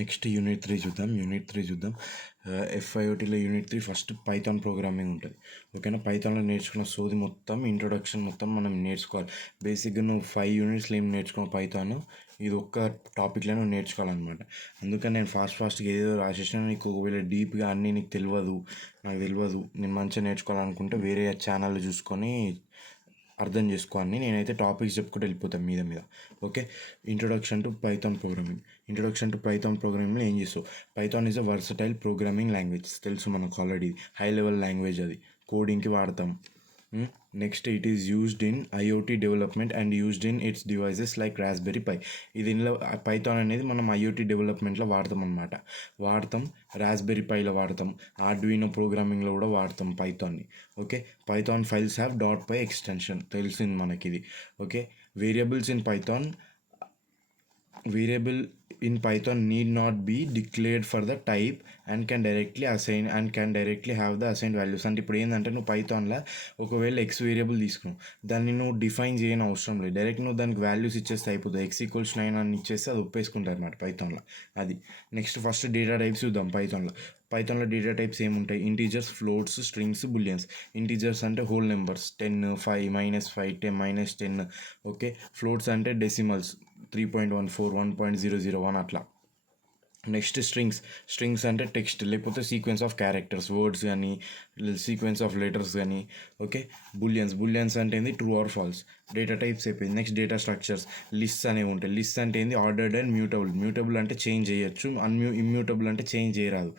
Next unit 3 చూద్దాం. FIOTలో unit 3 first Python programming ఉంటుంది. ఓకేనా, పైథాన్లో నేర్చుకున్న సోది మొత్తం ఇంట్రొడక్షన్ మొత్తం మనం నేర్చుకోవాలి. బేసిక్గా నువ్వు 5 యూనిట్స్లో ఏం నేర్చుకున్న పైథాన్ ఇది ఒక్క టాపిక్లో నువ్వు నేర్చుకోవాలన్నమాట. అందుకని నేను ఫాస్ట్గా ఏదో రాసేసిన, నీకు ఒకవేళ డీప్గా అన్నీ నీకు నాకు తెలియదు, నేను మంచిగా నేర్చుకోవాలనుకుంటే వేరే ఛానల్ చూసుకొని అర్థం చేసుకోవాలని నేనైతే టాపిక్స్ చెప్పుకుంటూ వెళ్ళిపోతాను మీద. ఓకే, ఇంట్రొడక్షన్ టు పైథాన్ ప్రోగ్రామింగ్లో ఏం చేస్తావు? Python is a versatile programming language, తెలుసు మనకు ఆల్రెడీ. హై లెవెల్ లాంగ్వేజ్, అది కోడింగ్కి వాడతాం. Next, it is used in IoT development and used in its devices like Raspberry Pi. దీనిలో పైథాన్ అనేది మనం IoT డెవలప్మెంట్లో వాడతాం. రాస్బెర్రీ పైలో వాడతాం, ఆర్డుయినో ప్రోగ్రామింగ్లో కూడా వాడతాం పైథాన్ని. Okay, Python files have .py extension, తెలిసింది మనకి ఇది. Okay, variable in Python need not be declared for the type and can directly have the assigned values. అంటే ఇప్పుడు ఏంటంటే, నువ్వు పైథాన్లో ఒకవేళ ఎక్స్ వేరియబుల్ తీసుకున్నావు, దాన్ని నువ్వు డిఫైన్ చేయని అవసరం లేదు. డైరెక్ట్ నువ్వు దానికి వాల్యూస్ ఇచ్చేస్తే అయిపోతుంది. x=9 అని ఇచ్చేస్తే అది ఒప్పేసుకుంటారు అన్నమాట పైథాన్లో. అది నెక్స్ట్, ఫస్ట్ డేటా టైప్స్ చూద్దాం. పైథాన్లో డేటా టైప్స్ ఏముంటాయి? Integers, floats, strings, booleans. Integers అంటే హోల్ నెంబర్స్, 10, 5, -5, 10, -10. ఓకే, ఫ్లోట్స్ అంటే డెసిమల్స్, 3.14, 1.001 అట్లా. నెక్స్ట్, స్ట్రింగ్స్ అంటే టెక్స్ట్ లేకపోతే సీక్వెన్స్ ఆఫ్ క్యారెక్టర్స్, వర్డ్స్ కానీ సీక్వెన్స్ ఆఫ్ లెటర్స్ కానీ. ఓకే, బులియన్స్ అంటే ఏంది? True or false. Data types అయిపోయింది. Next, data structures. లిస్ట్స్ అనేవి ఉంటాయి. లిస్ట్ అంటే ఏంది? ఆర్డర్డ్ అండ్ మ్యూటబుల్ అంటే చేంజ్ చేయొచ్చు, ఇమ్యూటబుల్ అంటే చేంజ్ చేయరాదు.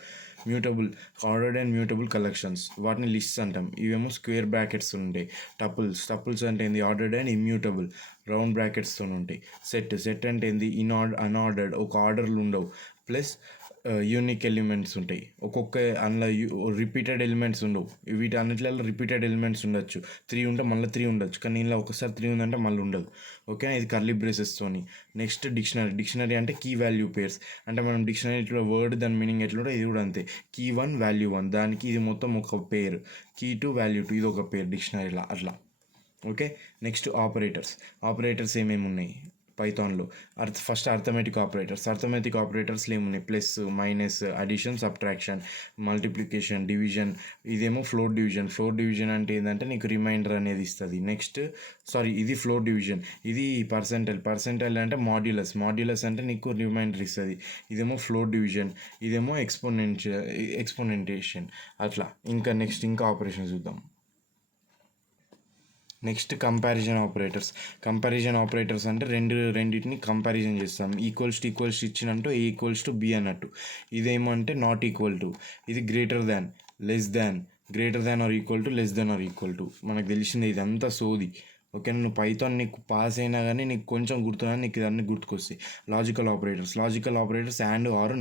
ఆర్డర్డ్ అండ్ మ్యూటబుల్ కలెక్షన్స్, వాటిని లిస్ట్స్ అంటాం. ఇవేమో స్క్వేర్ బ్రాకెట్స్ ఉంటాయి. టపుల్స్ అంటే ఏంది? ఆర్డర్డ్ అండ్ ఇమ్యూటబుల్, రౌండ్ బ్రాకెట్స్తో ఉంటాయి. సెట్ అంటే ఏంది? అన్ఆర్డర్డ్, ఒక ఆర్డర్లు ఉండవు, ప్లస్ యూనిక్ ఎలిమెంట్స్ ఉంటాయి. ఒక్కొక్క అందులో రిపీటెడ్ ఎలిమెంట్స్ ఉండవు. వీటి అన్నిట్లలో రిపీటెడ్ ఎలిమెంట్స్ ఉండొచ్చు. 3 ఉంటే మళ్ళీ 3 ఉండొచ్చు, కానీ ఇందులో ఒకసారి 3 ఉందంటే మళ్ళీ ఉండదు. ఓకే, ఇది కర్లీ బ్రేసెస్తోని. నెక్స్ట్, డిక్షనరీ అంటే కీ వాల్యూ పేర్స్. అంటే మనం డిక్షనరీలో వర్డ్ దాని మీనింగ్ ఎట్లుంటో ఇది కూడా అంతే. key 1 value 1, దానికి ఇది మొత్తం ఒక పేరు. key 2 value 2, ఇది ఒక పేరు డిక్షనరీలో అట్లా. ఓకే, నెక్స్ట్, ఆపరేటర్స్ ఏమేమి ఉన్నాయి పైథాన్లో? ఫస్ట్ అర్థమెటిక్ ఆపరేటర్స్లో ఏమున్నాయి? Plus, minus, addition, subtraction, multiplication, division. ఇదేమో ఫ్లోర్ డివిజన్ అంటే ఏంటంటే నీకు రిమైండర్ అనేది ఇస్తుంది. నెక్స్ట్, ఇది ఫ్లోర్ డివిజన్. ఇది పర్సెంటైల్ అంటే మాడ్యులస్ అంటే నీకు రిమైండర్ ఇస్తుంది. ఇదేమో ఫ్లోర్ డివిజన్, ఇదేమో ఎక్స్పోనెంటేషన్ అట్లా. ఇంకా ఆపరేషన్ చూద్దాం. నెక్స్ట్, కంపారిజన్ ఆపరేటర్స్ అంటే రెండింటిని కంపారిజన్ చేస్తాం. ఈక్వల్స్ ఇచ్చినట్టు A=B అన్నట్టు. ఇదేమో అంటే నాట్ ఈక్వల్ టు, ఇది greater than, less than, greater than or equal to. మనకు తెలిసిందే ఇదంతా సోది. ఓకే, నువ్వు పైథాన్ నీకు పాస్ అయినా కానీ నీకు కొంచెం గుర్తున్నా నీకు ఇదన్నీ గుర్తుకొస్తాయి. Logical operators and or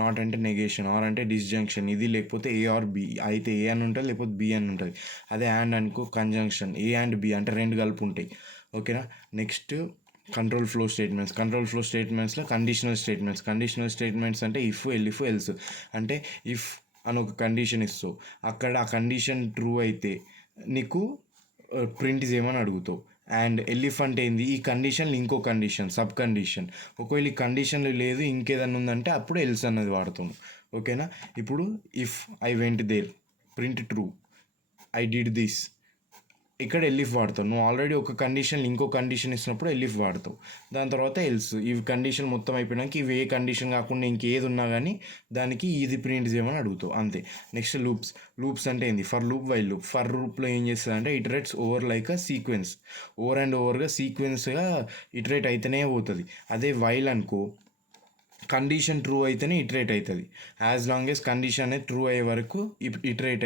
not అంటే నెగేషన్, ఆర్ అంటే డిస్జంక్షన్. ఇది లేకపోతే A or B, అయితే A అని ఉంటుంది లేకపోతే B అని ఉంటుంది. అదే అండ్ అనుకో కంజంక్షన్, A and B అంటే 2 కలిపి ఉంటాయి. ఓకేనా, నెక్స్ట్, కంట్రోల్ ఫ్లో స్టేట్మెంట్స్లో కండిషనల్ స్టేట్మెంట్స్ అంటే ఇఫ్, ఎల్స్. అంటే ఇఫ్ అని ఒక కండిషన్ ఇస్తావు, అక్కడ ఆ కండిషన్ ట్రూ అయితే నీకు ప్రింట్ చేయమని అడుగుతావు. అండ్ ఎలిఫ్ అంటే ఏంది? ఈ కండిషన్లు ఇంకో కండిషన్, సబ్ కండిషన్. ఒకవేళ ఈ కండిషన్లు లేదు ఇంకేదన్నా ఉందంటే అప్పుడు ఎల్స్ అన్నది వాడతాము. ఓకేనా, ఇప్పుడు if I went there, print true. I did this, ఇక్కడ ఎలిఫ్ వాడతావు. నువ్వు ఆల్రెడీ ఒక కండిషన్ ఇంకో కండిషన్ ఇచ్చినప్పుడు ఎలిఫ్ వాడతావు. దాని తర్వాత ఎల్స్. ఈ కండిషన్ మొత్తం అయిపోయినాక ఇవి ఏ కండిషన్ కాకుండా ఇంకేది ఉన్నా కానీ దానికి ఇది ప్రింట్ చేయమని అడుగుతావు, అంతే. నెక్స్ట్, లూప్స్ అంటే ఏంది? For loop, while loop. For లూప్లో ఏం చేస్తుంది అంటే iterates over like a sequence, ఓవర్గా సీక్వెన్స్గా ఇటరేట్ అయితేనే పోతుంది. అదే వైల్ అనుకో, కండిషన్ ట్రూ అయితేనే ఇటరేట్ అవుతుంది. యాజ్ లాంగ్ ఎస్ కండిషన్ అనేది ట్రూ అయ్యే వరకు ఇటరేట్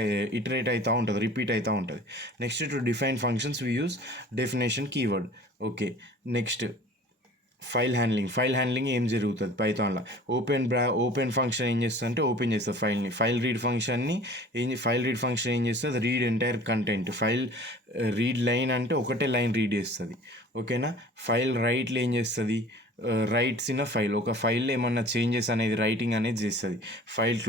అవుతూ ఉంటుంది, రిపీట్ అవుతూ ఉంటుంది. Next, to define functions we use definition keyword. Okay, next, file handling ఏం జరుగుతుంది పైథాన్లో? ఓపెన్ ఫంక్షన్ ఏం చేస్తుంది అంటే ఓపెన్ చేస్తుంది ఫైల్ని. ఫైల్ రీడ్ ఫంక్షన్ ఏం చేస్తుంది? Read entire content. Read line అంటే ఒకటే లైన్ రీడ్ చేస్తుంది. ఓకేనా, ఫైల్ రైట్లో ఏం చేస్తుంది? Rights in a file. ఒక ఫైల్లో ఏమన్నా చేంజెస్ అనేది రైటింగ్ అనేది చేస్తుంది. ఫైల్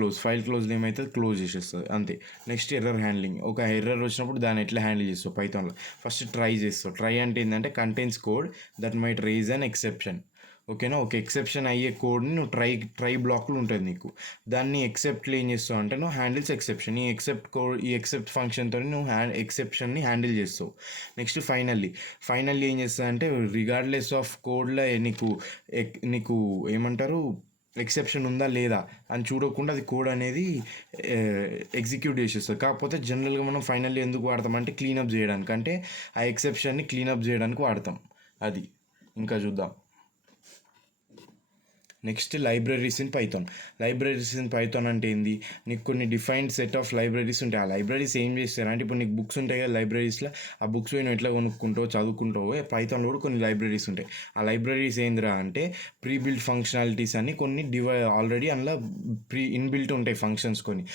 క్లోజ్లో ఏమవుతుంది? క్లోజ్ చేసేస్తుంది, అంతే. Next, error handling. ఒక ఎర్రర్ వచ్చినప్పుడు దాన్ని ఎట్లా హ్యాండిల్ చేస్తావు పైథాన్లో? ఫస్ట్ ట్రై చేస్తావు. ట్రై అంటే ఏంటంటే contains code that might raise an exception. ఓకేనా. ఒక ఎక్సెప్షన్ అయ్యే కోడ్ని నువ్వు ట్రై బ్లాక్లు ఉంటుంది నీకు. దాన్ని ఎక్సెప్ట్లు ఏం చేస్తావు అంటే నువ్వు హ్యాండిల్స్ ఎక్సెప్షన్. ఈ ఎక్సెప్ట్ ఫంక్షన్తో నువ్వు ఎక్సెప్షన్ని హ్యాండిల్ చేస్తావు. నెక్స్ట్ ఫైనల్లీ ఏం చేస్తుంది అంటే రిగార్డ్లెస్ ఆఫ్ కోడ్లో నీకు ఏమంటారు ఎక్సెప్షన్ ఉందా లేదా అని చూడకుండా అది కోడ్ అనేది ఎగ్జిక్యూట్ చేసేస్తుంది. కాకపోతే జనరల్గా మనం ఫైనల్లీ ఎందుకు వాడతాం అంటే క్లీనప్ చేయడానికి, అంటే ఆ ఎక్సెప్షన్ని క్లీనప్ చేయడానికి వాడతాం. అది ఇంకా చూద్దాం. నెక్స్ట్ లైబ్రరీస్ ఇన్ పైథాన్ అంటే ఏంది, నీకు కొన్ని డిఫైన్డ్ సెట్ ఆఫ్ లైబ్రరీస్ ఉంటాయి. ఆ లైబ్రరీస్ ఏం చేస్తారు అంటే ఇప్పుడు నీకు బుక్స్ ఉంటాయి కదా లైబ్రరీస్లో, ఆ బుక్స్ నువ్వు ఎట్లా కొనుక్కుంటావు చదువుకుంటావో పైథాన్లో కూడా కొన్ని లైబ్రరీస్ ఉంటాయి. ఆ లైబ్రరీస్ ఏందిరా అంటే ప్రీ బిల్డ్ ఫంక్షనాలిటీస్ అని కొన్ని ఆల్రెడీ అందులో ఇన్బిల్ట్ ఉంటాయి ఫంక్షన్స్ కొన్ని.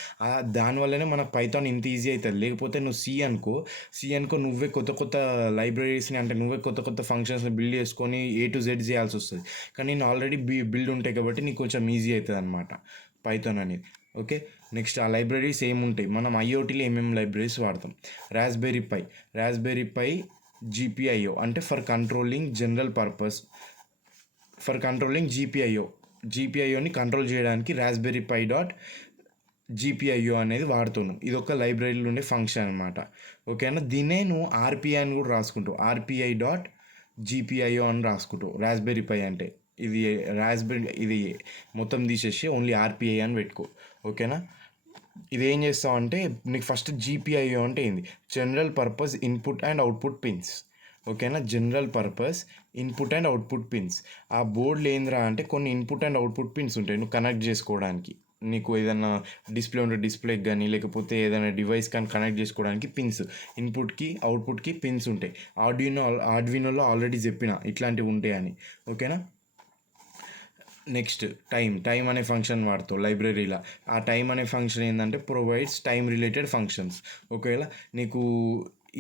దానివల్లనే మనకు పైథాన్ ఇంత ఈజీ అవుతుంది. లేకపోతే నువ్వు సి అనుకో నువ్వే కొత్త లైబ్రరీస్ని అంటే నువ్వే కొత్త ఫంక్షన్స్ని బిల్డ్ చేసుకొని A to Z చేయాల్సి వస్తుంది. కానీ నేను ఆల్రెడీ బిల్డ్ ఉంటాయి కాబట్టి నీకు కొంచెం ఈజీ అవుతుంది అనమాట పైథాన్ అనేది. ఓకే. నెక్స్ట్ ఆ లైబ్రరీస్ ఏముంటాయి, మనం ఐఓటీలో ఏమేమి లైబ్రరీస్ వాడతాం. రాస్బెర్రీ పై GPIO అంటే ఫర్ కంట్రోలింగ్ GPIOని కంట్రోల్ చేయడానికి రాస్బెర్రీ పై GPIO అనేది వాడుతున్నాం. ఇది ఒక లైబ్రరీలో ఉండే ఫంక్షన్ అనమాట. ఓకేనా. దీన్నే నువ్వు RPI అని కూడా రాసుకుంటావు. RPI.GPIO అని రాసుకుంటావు రాస్బెర్రీ పై అంటే. ఇది మొత్తం తీసేసి ఓన్లీ RPI అని పెట్టుకో. ఓకేనా. ఇది ఏం చేస్తావు అంటే నీకు ఫస్ట్ GPIO అంటే ఏంది, general purpose input and output pins. ఓకేనా. General purpose input and output pins. ఆ బోర్డులో ఏందిరా అంటే కొన్ని ఇన్పుట్ అండ్ అవుట్పుట్ పిన్స్ ఉంటాయి నువ్వు కనెక్ట్ చేసుకోవడానికి. నీకు ఏదైనా డిస్ప్లే ఉంటే డిస్ప్లేకి కానీ లేకపోతే ఏదైనా డివైస్ కానీ కనెక్ట్ చేసుకోవడానికి పిన్స్, ఇన్పుట్కి అవుట్పుట్కి పిన్స్ ఉంటాయి. ఆర్డుయినోలో ఆల్రెడీ చెప్పిన ఇట్లాంటివి ఉంటాయని. ఓకేనా. నెక్స్ట్ టైం అనే ఫంక్షన్ వాడుతావు లైబ్రరీలో. ఆ టైం అనే ఫంక్షన్ ఏంటంటే ప్రొవైడ్స్ టైం రిలేటెడ్ ఫంక్షన్స్. ఒకవేళ నీకు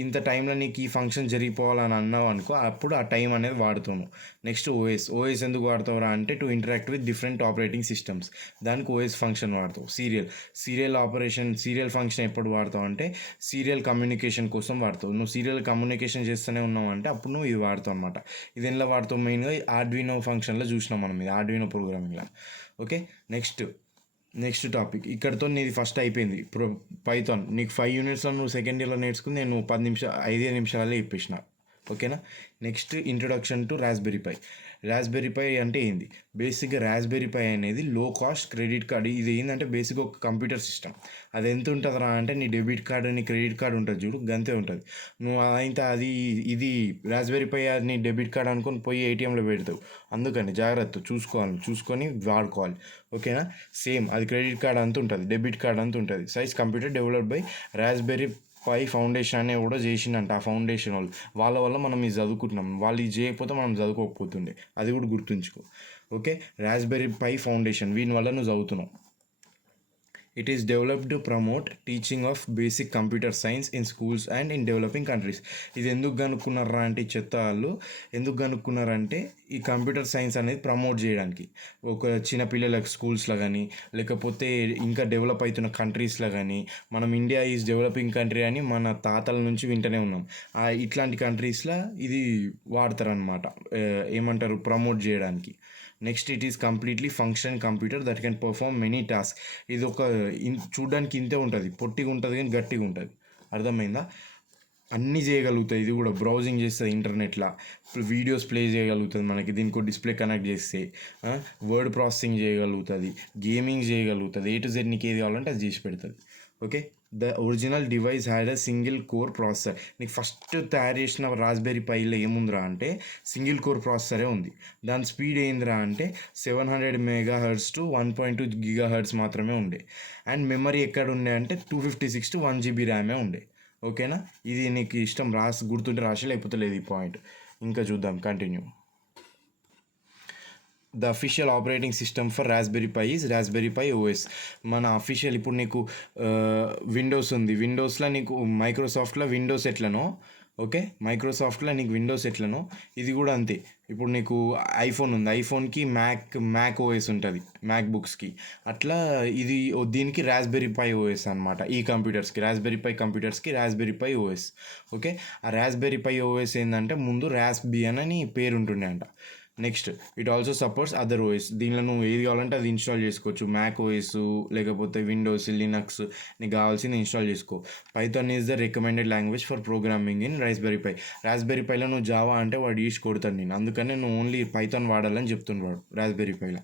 ఇంత టైంలో నీకు ఈ ఫంక్షన్ జరిగిపోవాలని అన్నావు అనుకో, అప్పుడు ఆ టైం అనేది వాడుతాను. నెక్స్ట్ ఓఎస్ ఎందుకు వాడతావురా అంటే to interact with different operating systems. దానికి ఓఎస్ ఫంక్షన్ వాడతావు. సీరియల్ ఫంక్షన్ ఎప్పుడు వాడతావు అంటే సీరియల్ కమ్యూనికేషన్ కోసం వాడతావు. నువ్వు సీరియల్ కమ్యూనికేషన్ చేస్తూనే ఉన్నావు అంటే అప్పుడు నువ్వు ఇది వాడతావు అనమాట. ఇది ఎలా వాడతావు మెయిన్గా ఆర్డుయినో ఫంక్షన్లో చూసినాం మనం, ఇది ఆర్డుయినో ప్రోగ్రామింగ్లో. ఓకే. నెక్స్ట్ టాపిక్ ఇక్కడితో నీది ఫస్ట్ అయిపోయింది పైథాన్. నీకు 5 యూనిట్స్లో నువ్వు సెకండ్ ఇయర్లో నేర్చుకుని నేను 5 నిమిషాలలో చెప్పేసిన. ఓకేనా. Next introduction to Raspberry Pi అంటే ఏంది. బేసిక్గా రాస్బెర్రీ పై అనేది లో కాస్ట్ క్రెడిట్ కార్డ్. ఇది ఏంటంటే బేసిక్గా ఒక కంప్యూటర్ సిస్టమ్. అది ఎంత ఉంటుందిరా అంటే నీ డెబిట్ కార్డు నీ క్రెడిట్ కార్డు ఉంటుంది చూడు, గంతే ఉంటుంది. నువ్వు అయితే ఇది రాస్బెర్రీ పై నీ డెబిట్ కార్డ్ అనుకొని పోయి ATMలో పెడతావు. అందుకని జాగ్రత్త చూసుకొని వాడుకోవాలి. ఓకేనా. సేమ్ అది క్రెడిట్ కార్డ్ అంత ఉంటుంది, డెబిట్ కార్డ్ అంత ఉంటుంది. Size computer developed by Raspberry Pi Foundation అనే కూడా చేసిందంట. ఆ ఫౌండేషన్ వాళ్ళ వల్ల మనం ఇది చదువుకుంటున్నాం. వాళ్ళు ఇది చేయకపోతే మనం చదువుకోకపోతుండే, అది కూడా గుర్తుంచుకో. ఓకే. రాస్బెర్రీ పై ఫౌండేషన్ వీని వల్ల నువ్వు చదువుతున్నావు. It is developed to promote teaching of basic computer science in schools and in developing countries. ఇది ఎందుకు కనుక్కున్నారా అంటే చెత్త వాళ్ళు ఎందుకు కనుక్కున్నారంటే ఈ కంప్యూటర్ సైన్స్ అనేది ప్రమోట్ చేయడానికి. ఒక చిన్నపిల్లలకు స్కూల్స్లో కానీ లేకపోతే ఇంకా డెవలప్ అవుతున్న కంట్రీస్లో కానీ, మనం ఇండియా ఈజ్ డెవలపింగ్ కంట్రీ అని మన తాతల నుంచి వింటూనే ఉన్నాం. ఇట్లాంటి కంట్రీస్లో ఇది వాడతారనమాట, ఏమంటారు ప్రమోట్ చేయడానికి. Next it is completely function computer that can perform many task. ఇది ఒక చూడడానికి ఇంతే ఉంటుంది, పొట్టిగా ఉంటుంది కానీ గట్టిగా ఉంటుంది. అర్థమైందా. అన్నీ చేయగలుగుతుంది. ఇది కూడా బ్రౌజింగ్ చేస్తుంది ఇంటర్నెట్లో, వీడియోస్ ప్లే చేయగలుగుతుంది మనకి దీనికి డిస్ప్లే కనెక్ట్ చేస్తే, వర్డ్ ప్రాసెసింగ్ చేయగలుగుతుంది, గేమింగ్ చేయగలుగుతుంది. A to Z నీకు ఏది కావాలంటే అది చేసి పెడుతుంది. Okay. The original device had a single core processor. నీకు ఫస్ట్ తయారు చేసిన రాస్బెర్రీ పైలో ఏముందిరా అంటే సింగిల్ కోర్ ప్రాసెసరే ఉంది. దాని స్పీడ్ ఏందిరా అంటే 700 MHz to 1.2 GHz మాత్రమే ఉండే. అండ్ మెమరీ ఎక్కడ ఉండే అంటే 256 to 1 GB ర్యామే ఉండే. ఓకేనా. ఇది నీకు ఇష్టం గుర్తుంటే రాసి, లేకపోతే లేదు ఈ పాయింట్. ఇంకా చూద్దాం, continue. The official operating system for Raspberry Pi is Raspberry Pi OS. మన అఫీషియల్ ఇప్పుడు నీకు విండోస్ ఉంది, విండోస్లో నీకు మైక్రోసాఫ్ట్లో విండోస్ ఎట్లనో, ఓకే, మైక్రోసాఫ్ట్లో నీకు విండోస్ ఎట్లనో ఇది కూడా అంతే. ఇప్పుడు నీకు ఐఫోన్ ఉంది, ఐఫోన్కి మ్యాక్ OS ఉంటుంది, మ్యాక్ బుక్స్కి. అట్లా దీనికి రాస్బెర్రీ పై OS అనమాట. ఈ రాస్బెర్రీ పై కంప్యూటర్స్కి రాస్బెర్రీ పై OS. ఓకే. ఆ రాస్బెర్రీ పై OS ఏంటంటే ముందు రాస్బియన్ అని పేరు ఉంటుండే అంట. Next it also supports other OS. దీనిలో నువ్వు ఏది కావాలంటే అది ఇన్స్టాల్ చేసుకోవచ్చు. మ్యాక్ ఓఎస్ లేకపోతే విండోస్, లినక్స్, నీకు కావాల్సింది ఇన్స్టాల్ చేసుకో. Python is the recommended language for programming in Raspberry Pi. Raspberry పైలో నువ్వు జావా అంటే వాడు ఈజ్ కొడతాను నేను, అందుకని నువ్వు ఓన్లీ పైథాన్ వాడాలని చెప్తున్నాడు రాస్బెర్రీ పైలో.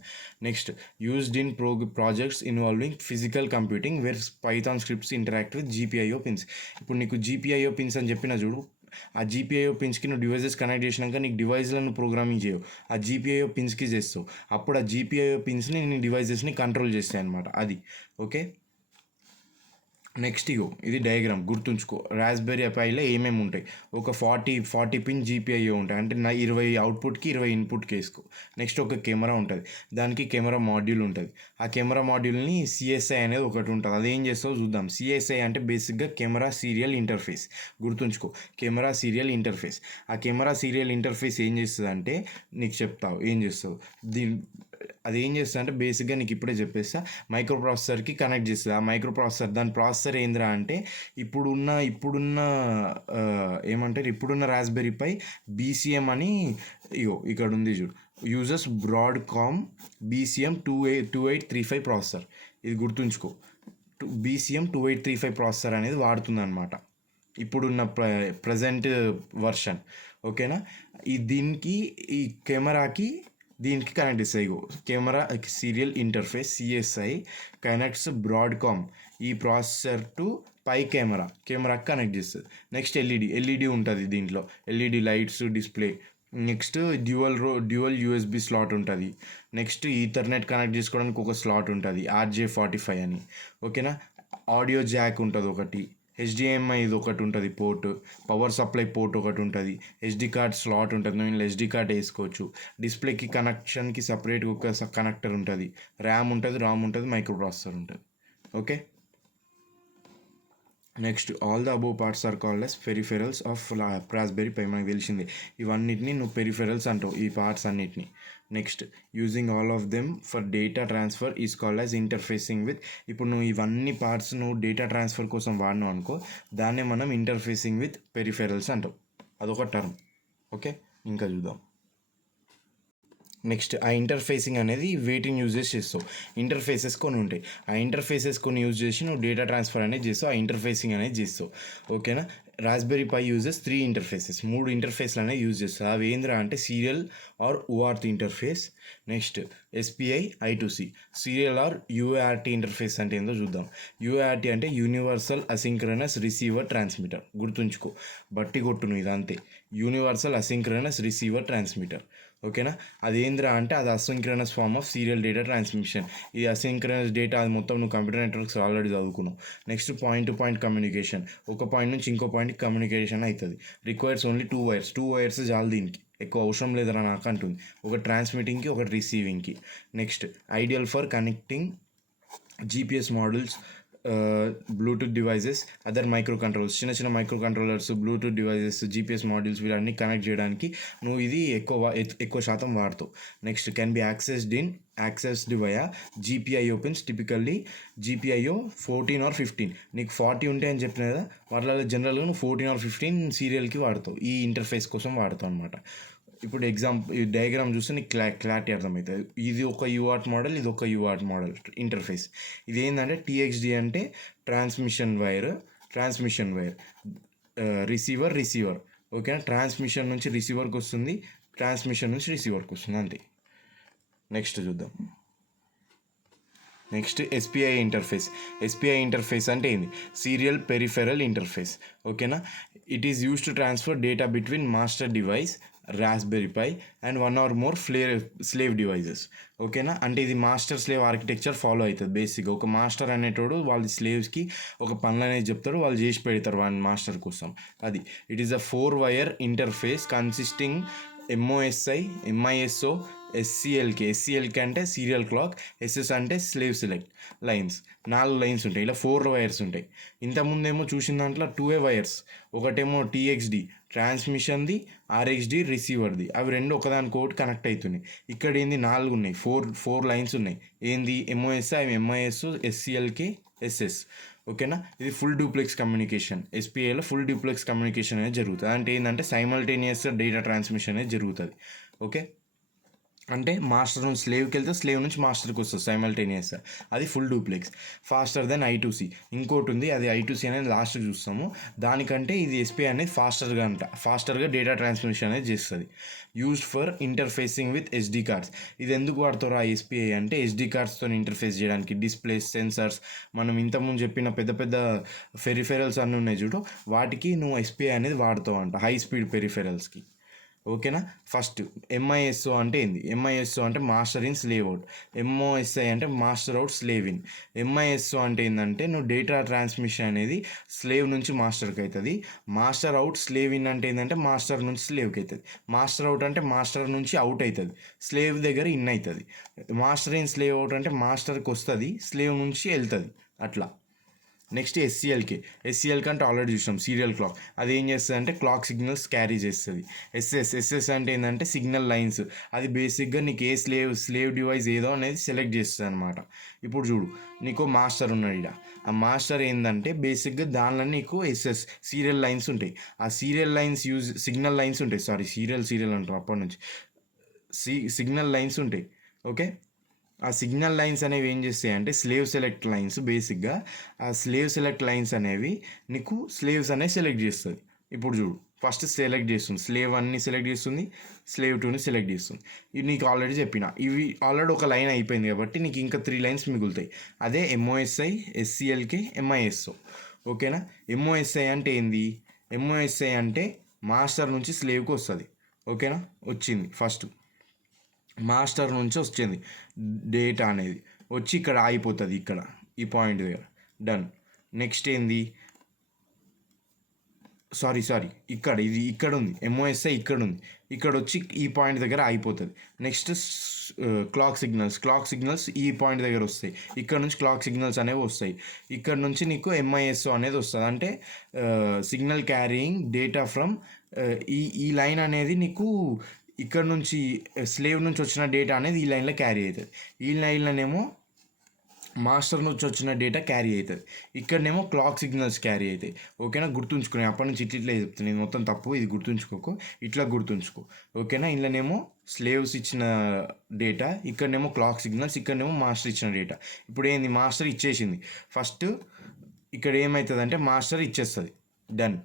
Next used in projects involving physical computing where Python scripts interact with GPIO pins. ఇప్పుడు నీకు జీపీఐఓ పిన్స్ అని చెప్పిన చూడు, ఆ జీపీఐఓ పిన్స్కి నువ్వు డివైజెస్ కనెక్ట్ చేసినాక నీకు డివైస్లో నువ్వు ప్రోగ్రామింగ్ చేయవు, ఆ జీపీఐఓ పిన్స్కి చేస్తావు. అప్పుడు ఆ జీపీఐఓ పిన్స్ని నీ డివైజెస్ని కంట్రోల్ చేస్తాయి అనమాట. అది ఓకే. నెక్స్ట్ ఇది డయాగ్రామ్ గుర్తుంచుకో. రాస్బెర్రీ పైలో ఏమేమి ఉంటాయి, ఒక 40 పిన్ జీపీఐఓ ఉంటాయి, అంటే 20 అవుట్పుట్కి 20 ఇన్పుట్కి వేసుకో. నెక్స్ట్ ఒక కెమెరా ఉంటుంది, దానికి కెమెరా మాడ్యూల్ ఉంటుంది. ఆ కెమెరా మాడ్యూల్ని సిఎస్ఐ అనేది ఒకటి ఉంటుంది, అదేం చేస్తావు చూద్దాం. సిఎస్ఐ అంటే బేసిక్గా కెమెరా సీరియల్ ఇంటర్ఫేస్. గుర్తుంచుకో, కెమెరా సీరియల్ ఇంటర్ఫేస్. ఆ కెమెరా సీరియల్ ఇంటర్ఫేస్ ఏం చేస్తుంది అంటే నీకు చెప్తావు ఏం చేస్తావు. అది ఏం చేస్తుంది అంటే బేసిక్గా నీకు ఇప్పుడే చెప్పేస్తా, మైక్రో ప్రాసెసర్కి కనెక్ట్ చేస్తుంది. ఆ మైక్రో ప్రాసెసర్ దాని ప్రాసెసర్ ఏందిరా అంటే ఇప్పుడున్న ఏమంటారు, ఇప్పుడున్న రాస్బెర్రీ పై బీసీఎం అని ఇక్కడ ఉంది చూడు, యూజర్స్ బ్రాడ్కామ్ బీసీఎం 2835 ప్రాసెసర్. ఇది గుర్తుంచుకో, బీసీఎం 2835 ప్రాసెసర్ అనేది వాడుతుంది అనమాట ఇప్పుడున్న ప్రజెంట్ వర్షన్. ఓకేనా. దీనికి ఈ కెమెరాకి దీనికి కనెక్ట్ చేస్తాయి. Camera serial interface CSI connects Broadcom ఈ ప్రాసెసర్ టు పై కెమెరాకి కనెక్ట్ చేస్తుంది. నెక్స్ట్ ఎల్ఈడి ఉంటుంది దీంట్లో, LED lights, display. Next dual USB slot ఉంటుంది. నెక్స్ట్ ఈథర్నెట్ కనెక్ట్ చేసుకోవడానికి ఒక స్లాట్ ఉంటుంది, RJ45 అని. ఓకేనా. ఆడియో జాక్ ఉంటుంది ఒకటి, HDMI ఇది ఒకటి ఉంటుంది పోర్ట్, పవర్ సప్లై పోర్ట్ ఒకటి ఉంటుంది, SD కార్డ్ స్లాట్ ఉంటుంది, నువ్వు SD కార్డ్ వేసుకోవచ్చు. డిస్ప్లేకి కనెక్షన్కి సపరేట్గా ఒక కనెక్టర్ ఉంటుంది, ర్యామ్ ఉంటుంది, రామ్ ఉంటుంది, మైక్రో ప్రాసెసర్ ఉంటుంది. Okay. Next all the above parts are called as peripherals of Raspberry Pi. మనకు తెలిసింది ఇవన్నిటిని నువ్వు పెరిఫెరల్స్ అంటావు, ఈ పార్ట్స్ అన్నిటిని. Next using all of them for data transfer is called as interfacing with. ఇప్పుడు నువ్వు ఇవన్నీ పార్ట్స్ నువ్వు డేటా ట్రాన్స్ఫర్ కోసం వాడినావు అనుకో, దాన్నే మనం ఇంటర్ఫేసింగ్ విత్ పెరిఫెరల్స్ అంటాం. అదొక టర్మ్. ఓకే, ఇంకా చూద్దాం. నెక్స్ట్ ఆ ఇంటర్ఫేసింగ్ అనేది వేటిని యూజ్ చేసి చేస్తావు. ఇంటర్ఫేసెస్ కొన్ని ఉంటాయి, ఆ ఇంటర్ఫేసెస్ కొన్ని యూజ్ చేసి నువ్వు డేటా ట్రాన్స్ఫర్ అనేది చేస్తావు, ఆ ఇంటర్ఫేసింగ్ అనేది చేస్తావు. ఓకేనా. రాస్బెర్రీ పై యూజెస్ 3 ఇంటర్ఫేసెస్, 3 ఇంటర్ఫేస్లు అనేవి యూజ్ చేస్తావు. అవి ఏంద్రా అంటే serial or UART interface, next SPI I2C. Serial or UART interface అంటే ఏందో చూద్దాం. UART అంటే యూనివర్సల్ అసింక్రనస్ రిసీవర్ ట్రాన్స్మిటర్. గుర్తుంచుకో, బట్టి కొట్టును ఇదంతే, యూనివర్సల్ అసింక్రనస్ రిసీవర్ ట్రాన్స్మిటర్. ఓకేనా. అదేంద్రా అంటే అది asynchronous form of serial data transmission. ఈ అసింక్రనస్ డేటా అది మొత్తం నువ్వు కంప్యూటర్ నెట్వర్క్స్ ఆల్రెడీ చదువుకున్నావు. Next point to point communication, ఒక పాయింట్ నుంచి ఇంకో పాయింట్కి కమ్యూనికేషన్ అవుతుంది. రిక్వైర్స్ ఓన్లీ 2 వైర్స్, 2 వైర్స్ చాలు, దీనికి ఎక్కువ అవసరం లేదరా నాకు అంటుంది, ఒకటి ట్రాన్స్మిటింగ్కి ఒకటి రిసీవింగ్కి. Next ideal for connecting GPS models, Bluetooth devices, other micro controls, చిన్న micro controllers, Bluetooth devices, GPS modules వీటన్ని కనెక్ట్ చేయడానికి నువ్వు ఇది ఎక్కువ శాతం వాడతావు. Next can be accessed via GPIO pins, typically GPIO 14 or 15. నీకు 40 ఉంటాయి అని చెప్పిన కదా, వాటిలో జనరల్గా నువ్వు 14 or 15 సీరియల్కి వాడతావు, ఈ ఇంటర్ఫేస్ కోసం వాడతావు అనమాట. ఇప్పుడు ఈ డయాగ్రామ్ చూస్తే నీకు క్లారిటీ అర్థమవుతుంది. ఇది ఒక UART మోడల్, ఇది ఒక UART మోడల్ ఇంటర్ఫేస్. ఇది ఏంటంటే TXD అంటే ట్రాన్స్మిషన్ వైర్, రిసీవర్. ఓకేనా. ట్రాన్స్మిషన్ నుంచి రిసీవర్కి వస్తుంది, ట్రాన్స్మిషన్ నుంచి రిసీవర్కి వస్తుంది, అంతే. నెక్స్ట్ చూద్దాం. నెక్స్ట్ SPI ఇంటర్ఫేస్ అంటే ఏంది, సీరియల్ పెరిఫెరల్ ఇంటర్ఫేస్. ఓకేనా. It is use to transfer data between master device Raspberry Pi and 1 or more slave devices. ఓకేనా. అంటే ఇది మాస్టర్ స్లేవ్ ఆర్కిటెక్చర్ ఫాలో అవుతుంది. బేసిక్గా ఒక మాస్టర్ అనేటోడు వాళ్ళ స్లేవ్స్కి ఒక పనులు అనేది చెప్తారు, వాళ్ళు చేసి పెడతారు వాడి మాస్టర్ కోసం. అది it is a 4-wire interface consisting MOSI, MISO, SCLK అంటే సీరియల్ క్లాక్, SS అంటే స్లేవ్ సెలెక్ట్ లైన్స్. 4 లైన్స్ ఉంటాయి, ఇలా 4 వైర్స్ ఉంటాయి. ఇంతకుముందేమో చూసిన దాంట్లో 2 వైర్స్, ఒకటేమో TXD ట్రాన్స్మిషన్ది, RXD రిసీవర్ది, అవి రెండు ఒకదానికొకటి కనెక్ట్ అవుతున్నాయి. ఇక్కడ ఏంది 4 ఉన్నాయి, 4 లైన్స్ ఉన్నాయి. ఏంది MOSI, MISO, SCLK, SS. ఓకేనా. ఇది ఫుల్ డూప్లెక్స్ కమ్యూనికేషన్. SPIలో ఫుల్ డూప్లెక్స్ కమ్యూనికేషన్ అనేది జరుగుతుంది. అంటే ఏంటంటే సైమల్టేనియస్ డేటా ట్రాన్స్మిషన్ అనేది జరుగుతుంది. ఓకే. అంటే మాస్టర్ నుంచి స్లేవ్కి వెళ్తే స్లేవ్ నుంచి మాస్టర్కి వస్తుంది సైమల్టేనియస్గా, అది full duplex. Faster then I2C. ఇంకోటి ఉంది, అది I2C అనేది లాస్ట్కి చూస్తాము. దానికంటే ఇది SPI అనేది ఫాస్టర్గా డేటా ట్రాన్స్మిషన్ అనేది చేస్తుంది. Used for interfacing with SD cards. ఇది ఎందుకు వాడతారో ఆ SPI అంటే SD కార్డ్స్తో ఇంటర్ఫేస్ చేయడానికి, డిస్ప్లేస్, సెన్సార్స్, మనం ఇంతకుముందు చెప్పిన పెద్ద పెద్ద పెరిఫెరల్స్ అన్నీ ఉన్నాయి చూడు, వాటికి నువ్వు SPI అనేది వాడుతావు అంట, హై స్పీడ్ పెరిఫెరల్స్కి. ఓకేనా. ఫస్ట్ MISO అంటే ఏంది? MISO అంటే master in slave out. MOSI అంటే master out slave in. MISO అంటే ఏంటంటే నువ్వు డేటా ట్రాన్స్మిషన్ అనేది స్లేవ్ నుంచి మాస్టర్కి అవుతుంది. మాస్టర్ అవుట్ స్లేవ్ ఇన్ అంటే ఏంటంటే మాస్టర్ నుంచి స్లేవ్కి అవుతుంది. మాస్టర్ అవుట్ అంటే మాస్టర్ నుంచి అవుట్ అవుతుంది, స్లేవ్ దగ్గర ఇన్ అవుతుంది. మాస్టర్ ఇన్ స్లేవ్ అవుట్ అంటే మాస్టర్కి వస్తుంది, స్లేవ్ నుంచి వెళ్తుంది, అట్లా. నెక్స్ట్ ఎస్సీఎల్కి అంటే ఆల్రెడీ చూసాం, సీరియల్ క్లాక్. అది ఏం చేస్తుంది అంటే క్లాక్ సిగ్నల్స్ క్యారీ చేస్తుంది. ఎస్ఎస్ అంటే ఏంటంటే సిగ్నల్ లైన్స్. అది బేసిక్గా నీకు ఏ స్లేవ్ డివైస్ ఏదో అనేది సెలెక్ట్ చేస్తుంది అనమాట. ఇప్పుడు చూడు, నీకు మాస్టర్ ఉన్నాడు ఇక్కడ. ఆ మాస్టర్ ఏంటంటే బేసిక్గా దానిలో నీకు సీరియల్ లైన్స్ ఉంటాయి. ఆ సీరియల్ లైన్స్ సిగ్నల్ లైన్స్ ఉంటాయి, సీరియల్ అంటారు అప్పటి నుంచి. సిగ్నల్ లైన్స్ ఉంటాయి. ఓకే. ఆ సిగ్నల్ లైన్స్ అనేవి ఏం చేస్తాయి అంటే స్లేవ్ సెలెక్ట్ లైన్స్. బేసిక్గా ఆ స్లేవ్ సెలెక్ట్ లైన్స్ అనేవి నీకు స్లేవ్స్ అనేవి సెలెక్ట్ చేస్తుంది. ఇప్పుడు చూడు, ఫస్ట్ సెలెక్ట్ చేస్తుంది, స్లేవ్ 1ని సెలెక్ట్ చేస్తుంది, స్లేవ్ 2ని సెలెక్ట్ చేస్తుంది. ఇది నీకు ఆల్రెడీ చెప్పిన, ఇవి ఆల్రెడీ ఒక లైన్ అయిపోయింది కాబట్టి నీకు ఇంకా 3 లైన్స్ మిగులుతాయి. అదే MOSI, SCLK, MISO. ఓకేనా. MOSI అంటే ఏంది? MOSI అంటే మాస్టర్ నుంచి స్లేవ్కి వస్తుంది. ఓకేనా. వచ్చింది ఫస్ట్ మాస్టర్ నుంచి వచ్చింది డేటా అనేది వచ్చి ఇక్కడ ఆగిపోతుంది, ఇక్కడ ఈ పాయింట్ దగ్గర, డన్. నెక్స్ట్ ఏంది? సారీ ఇక్కడ ఉంది, MOSI ఇక్కడ ఉంది, ఇక్కడ వచ్చి ఈ పాయింట్ దగ్గర ఆగిపోతుంది. నెక్స్ట్ క్లాక్ సిగ్నల్స్ ఈ పాయింట్ దగ్గర వస్తాయి, ఇక్కడ నుంచి క్లాక్ సిగ్నల్స్ అనేవి వస్తాయి. ఇక్కడ నుంచి నీకు MISO అనేది వస్తుంది, అంటే సిగ్నల్ క్యారీయింగ్ డేటా ఫ్రమ్. ఈ లైన్ అనేది నీకు ఇక్కడ నుంచి స్లేవ్ నుంచి వచ్చిన డేటా అనేది ఈ లైన్లో క్యారీ అవుతుంది. ఈ లైన్లోనేమో మాస్టర్ నుంచి వచ్చిన డేటా క్యారీ అవుతుంది, ఇక్కడనేమో క్లాక్ సిగ్నల్స్ క్యారీ అవుతాయి. ఓకేనా. గుర్తుంచుకుని అప్పటి నుంచి ఇట్లా చెప్తాను నేను, మొత్తం తప్పు, ఇది గుర్తుంచుకోకు, ఇట్లా గుర్తుంచుకో. ఓకేనా. ఇందులోనేమో స్లేవ్స్ ఇచ్చిన డేటా, ఇక్కడనేమో క్లాక్ సిగ్నల్స్, ఇక్కడనేమో మాస్టర్ ఇచ్చిన డేటా. ఇప్పుడు ఏంది, మాస్టర్ ఇచ్చేసింది ఫస్ట్. ఇక్కడ ఏమవుతుంది అంటే మాస్టర్ ఇచ్చేస్తుంది, డన్.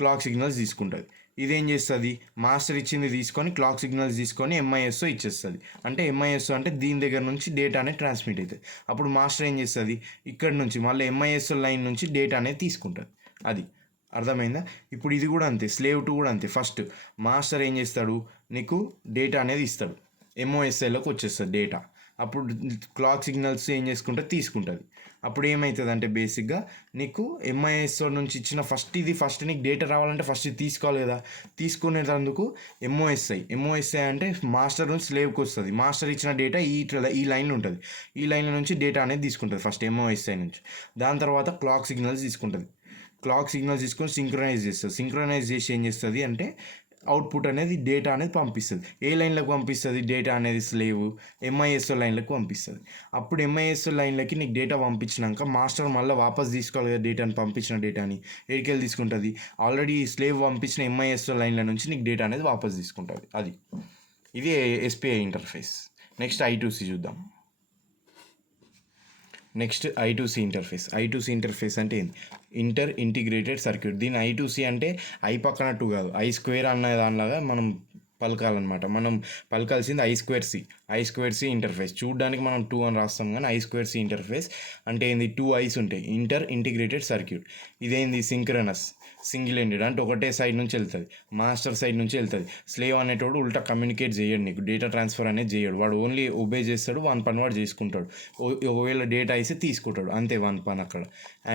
క్లాక్ సిగ్నల్స్ తీసుకుంటుంది. ఇదేం చేస్తుంది, మాస్టర్ ఇచ్చింది తీసుకొని క్లాక్ సిగ్నల్స్ తీసుకొని MISO ఇచ్చేస్తుంది. అంటే MISO అంటే దీని దగ్గర నుంచి డేటా అనేది ట్రాన్స్మిట్ అవుతుంది. అప్పుడు మాస్టర్ ఏం చేస్తుంది, ఇక్కడ నుంచి మళ్ళీ MISO లైన్ నుంచి డేటా అనేది తీసుకుంటుంది. అది అర్థమైందా? ఇప్పుడు ఇది కూడా అంతే, స్లేవ్ 2 కూడా అంతే. ఫస్ట్ మాస్టర్ ఏం చేస్తాడు, నీకు డేటా అనేది ఇస్తాడు, MOSIలోకి వచ్చేస్తుంది డేటా. అప్పుడు క్లాక్ సిగ్నల్స్ ఏం చేసుకుంటే తీసుకుంటుంది. అప్పుడు ఏమవుతుంది అంటే బేసిక్గా నీకు MISO నుంచి ఇచ్చిన ఫస్ట్ నీకు డేటా రావాలంటే ఫస్ట్ ఇది తీసుకోవాలి కదా. తీసుకునేటందుకు MOSI అంటే మాస్టర్ నుంచి స్లేవ్కి వస్తుంది. మాస్టర్ ఇచ్చిన డేటా ఈ లైన్లో ఉంటుంది, ఈ లైన్ల నుంచి డేటా అనేది తీసుకుంటుంది ఫస్ట్ MOSI నుంచి. దాని తర్వాత క్లాక్ సిగ్నల్స్ తీసుకుంటుంది, క్లాక్ సిగ్నల్స్ తీసుకొని సింక్రనైజ్ చేసి ఏం చేస్తుంది అంటే అవుట్పుట్ అనేది డేటా అనేది పంపిస్తుంది. ఏ లైన్లకు పంపిస్తుంది డేటా అనేది, స్లేవ్ MISO లైన్లకు పంపిస్తుంది. అప్పుడు MISO లైన్లకి నీకు డేటా పంపించినాక మాస్టర్ మళ్ళీ వాపస్ తీసుకోవాలి కదా డేటాని, పంపించిన డేటాని ఎడికెళ్ళి తీసుకుంటుంది, ఆల్రెడీ స్లేవ్ పంపించిన MISO లైన్ల నుంచి నీకు డేటా అనేది వాపస్ తీసుకుంటుంది. అది ఇది SPI ఇంటర్ఫేస్. నెక్స్ట్ I2C చూద్దాం. నెక్స్ట్ I2C ఇంటర్ఫేస్ అంటే ఏంది? Integrated circuit. దీని I2C అంటే ఐ పక్కన 2 కాదు, I² అన్న దానిలాగా మనం పలకాలన్నమాట. మనం పలకాల్సింది I²C ఇంటర్ఫేస్. చూడడానికి మనం 2 అని రాస్తాం కానీ I²C ఇంటర్ఫేస్ అంటే ఏంది, 2 ఐస్ ఉంటాయి, ఇంటిగ్రేటెడ్ సర్క్యూట్. ఇదేంది, సింగిల్ ఎండెడ్ అంటే ఒకటే సైడ్ నుంచి వెళ్తుంది, మాస్టర్ సైడ్ నుంచి వెళ్తుంది. స్లేవ్ అనేటోడు ఉల్టా కమ్యూనికేట్ చేయడు, నీకు డేటా ట్రాన్స్ఫర్ అనేది చేయడు, వాడు ఓన్లీ ఒబే చేస్తాడు, వన్ పని వాడు చేసుకుంటాడు. ఒకవేళ డేటా అయితే తీసుకుంటాడు, అంతే వన్ పని అక్కడ.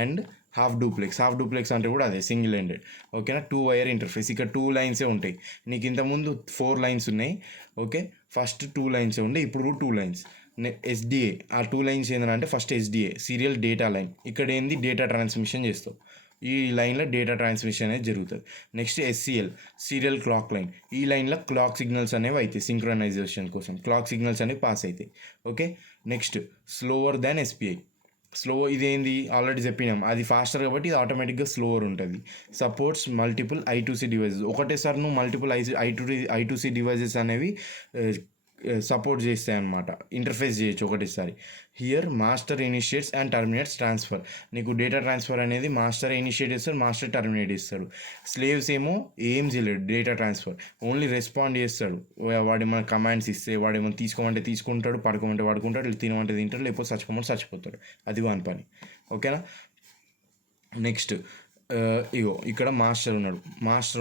అండ్ హాఫ్ డూప్లెక్స్ అంటే కూడా అదే సింగిల్ ఎండెడ్. ఓకేనా. 2 వైర్ ఇంటర్ఫేస్. ఇక్కడ 2 లైన్సే ఉంటాయి, నీకు ఇంతకుముందు 4 లైన్స్ ఉన్నాయి. ఓకే. ఫస్ట్ 2 లైన్సే ఉండే, ఇప్పుడు 2 లైన్స్. SDA, ఆ 2 లైన్స్ ఏంటంటే first SDA serial data line, ఇక్కడ ఏంది డేటా ట్రాన్స్మిషన్ చేస్తావు, ఈ లైన్లో డేటా ట్రాన్స్మిషన్ అనేది జరుగుతుంది. Next SCL serial clock line, ఈ లైన్లో క్లాక్ సిగ్నల్స్ అనేవి అవుతాయి, సింక్రనైజేషన్ కోసం క్లాక్ సిగ్నల్స్ అనేవి పాస్ అవుతాయి. ఓకే. నెక్స్ట్ స్లోవర్ దాన్ SPI. ఇదేంది ఆల్రెడీ చెప్పినాం, అది ఫాస్టర్ కాబట్టి ఇది ఆటోమేటిక్గా స్లోవర్ ఉంటుంది. Supports multiple I2C devices. ఒకటేసారి నువ్వు మల్టిపుల్ I2C డివైజెస్ అనేవి సపోర్ట్ చేస్తాయి అన్నమాట, ఇంటర్ఫేస్ చేయొచ్చు ఒకటేసారి. Here master initiates and terminates transfer. నీకు డేటా ట్రాన్స్ఫర్ అనేది మాస్టర్ ఇనిషియేట్ చేస్తాడు, మాస్టర్ టర్మినేట్ చేస్తాడు. స్లేవ్స్ ఏమో ఏం చేయలేడు డేటా ట్రాన్స్ఫర్, ఓన్లీ రెస్పాండ్ చేస్తాడు. వాడు మన కమాండ్స్ ఇస్తే వాడు ఏమైనా తీసుకోమంటే తీసుకుంటాడు, పడుకోమంటే పడుకుంటాడు, తినమంటే తింటాడు, లేకపోతే చచ్చిపోమంటే చచ్చిపోతాడు. అది వాని పని. ఓకేనా. నెక్స్ట్ ఇగో ఇక్కడ మాస్టర్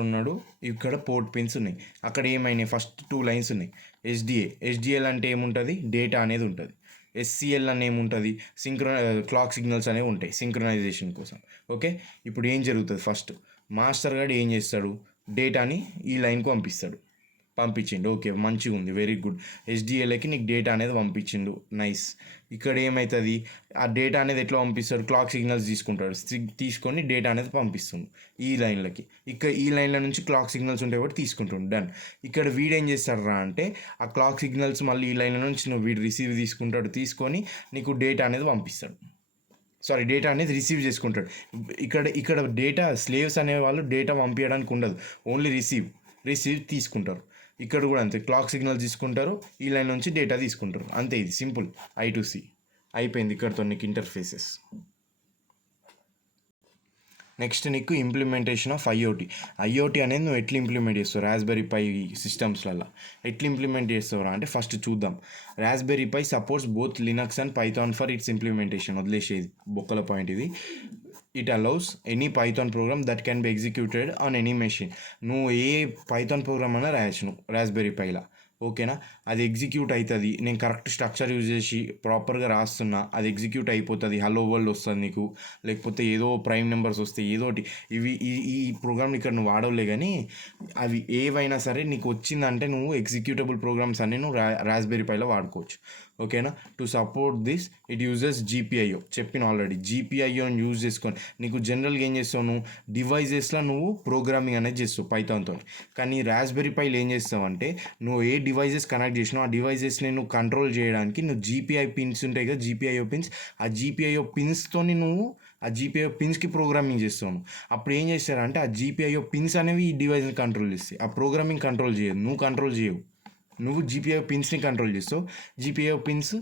ఉన్నాడు, ఇక్కడ పోర్ట్ పిన్స్ ఉన్నాయి. అక్కడ ఏమైనాయి, ఫస్ట్ 2 లైన్స్ ఉన్నాయి. ఎస్డిఎల్ అంటే ఏముంటుంది, డేటా అనేది ఉంటుంది. ఎస్సిఎల్ అని ఏముంటుంది, క్లాక్ సిగ్నల్స్ అనేవి ఉంటాయి సింక్రనైజేషన్ కోసం. ఓకే, ఇప్పుడు ఏం జరుగుతుంది, ఫస్ట్ మాస్టర్ గారు ఏం చేస్తాడు, డేటాని ఈ లైన్కి పంపించిండు. ఓకే, మంచిగా ఉంది, వెరీ గుడ్. ఎస్డిఎల్కి నీకు డేటా అనేది పంపించిండు, నైస్. ఇక్కడ ఏమవుతుంది, ఆ డేటా అనేది ఎట్లా పంపిస్తాడు, క్లాక్ సిగ్నల్స్ తీసుకొని డేటా అనేది పంపిస్తుంది ఈ లైన్లకి. ఇక్కడ ఈ లైన్ల నుంచి క్లాక్ సిగ్నల్స్ ఉంటాయి కాబట్టి తీసుకుంటుండు, డన్. ఇక్కడ వీడేం చేస్తాడు రా అంటే, ఆ క్లాక్ సిగ్నల్స్ మళ్ళీ ఈ లైన్ల నుంచి వీడు రిసీవ్ తీసుకొని నీకు డేటా అనేది పంపిస్తాడు. డేటా అనేది రిసీవ్ చేసుకుంటాడు. ఇక్కడ డేటా స్లేవ్స్ అనేవాళ్ళు డేటా పంపించడానికి ఉండదు, ఓన్లీ రిసీవ్ తీసుకుంటారు. ఇక్కడ కూడా అంతే, క్లాక్ సిగ్నల్ తీసుకుంటారు, ఈ లైన్ నుంచి డేటా తీసుకుంటారు, అంతే. ఇది సింపుల్ I2C అయిపోయింది ఇక్కడతో నీకు ఇంటర్ఫేసెస్. నెక్స్ట్ నీకు ఇంప్లిమెంటేషన్ ఆఫ్ ఐఓటీ అనేది నువ్వు ఎట్లా ఇంప్లిమెంట్ చేస్తావు రాస్బెర్రీ పై సిస్టమ్స్లలో, ఎట్లా ఇంప్లిమెంట్ చేస్తావురా అంటే ఫస్ట్ చూద్దాం. Raspberry Pi supports both Linux and Python for its implementation. వదిలేసేది బొక్కల పాయింట్ ఇది. It allows any Python program that can be executed on any machine. నువ్వు ఏ పైథాన్ ప్రోగ్రామ్ అయినా రాయొచ్చు నువ్వు రాస్బెర్రీ పైలా. ఓకేనా, అది ఎగ్జిక్యూట్ అవుతుంది. నేను కరెక్ట్ స్ట్రక్చర్ యూజ్ చేసి ప్రాపర్గా రాస్తున్నా, అది ఎగ్జిక్యూట్ అయిపోతుంది. హలో వరల్డ్ వస్తుంది నీకు, లేకపోతే ఏదో ప్రైమ్ నెంబర్స్ వస్తాయి, ఏదోటి. ఈ ప్రోగ్రామ్ ఇక్కడ నువ్వు వాడవులే, కానీ అవి ఏవైనా సరే నీకు వచ్చిందంటే నువ్వు ఎగ్జిక్యూటబుల్ ప్రోగ్రామ్స్ అన్నీ నువ్వు రాస్బెర్రీ పైలో వాడుకోవచ్చు. ఓకేనా. To support this it uses GPIO. చెప్పిన ఆల్రెడీ GPIOని యూజ్ చేసుకొని నీకు జనరల్గా ఏం చేస్తావు, నువ్వు డివైజెస్లో నువ్వు ప్రోగ్రామింగ్ అనేది చేస్తావు పైథాన్తో. కానీ రాస్బెర్రీ పైలో ఏం చేస్తావు అంటే, నువ్వు ఏ డివైజెస్ కనెక్ట్ చేసినావు ఆ డివైజెస్ని నువ్వు కంట్రోల్ చేయడానికి నువ్వు GPIO పిన్స్ ఉంటాయి కదా, GPIO పిన్స్, ఆ GPIO పిన్స్తోని నువ్వు ఆ GPIO పిన్స్కి ప్రోగ్రామింగ్ చేస్తావు. అప్పుడు ఏం చేస్తారంటే ఆ GPIO పిన్స్ అనేవి ఈ డివైస్ని కంట్రోల్ చేస్తాయి, ఆ ప్రోగ్రామింగ్ కంట్రోల్ చేయదు, నువ్వు కంట్రోల్ చేయవు. నువ్వు GPIO పిన్స్ని కంట్రోల్ చేస్తావు, GPIO పిన్స్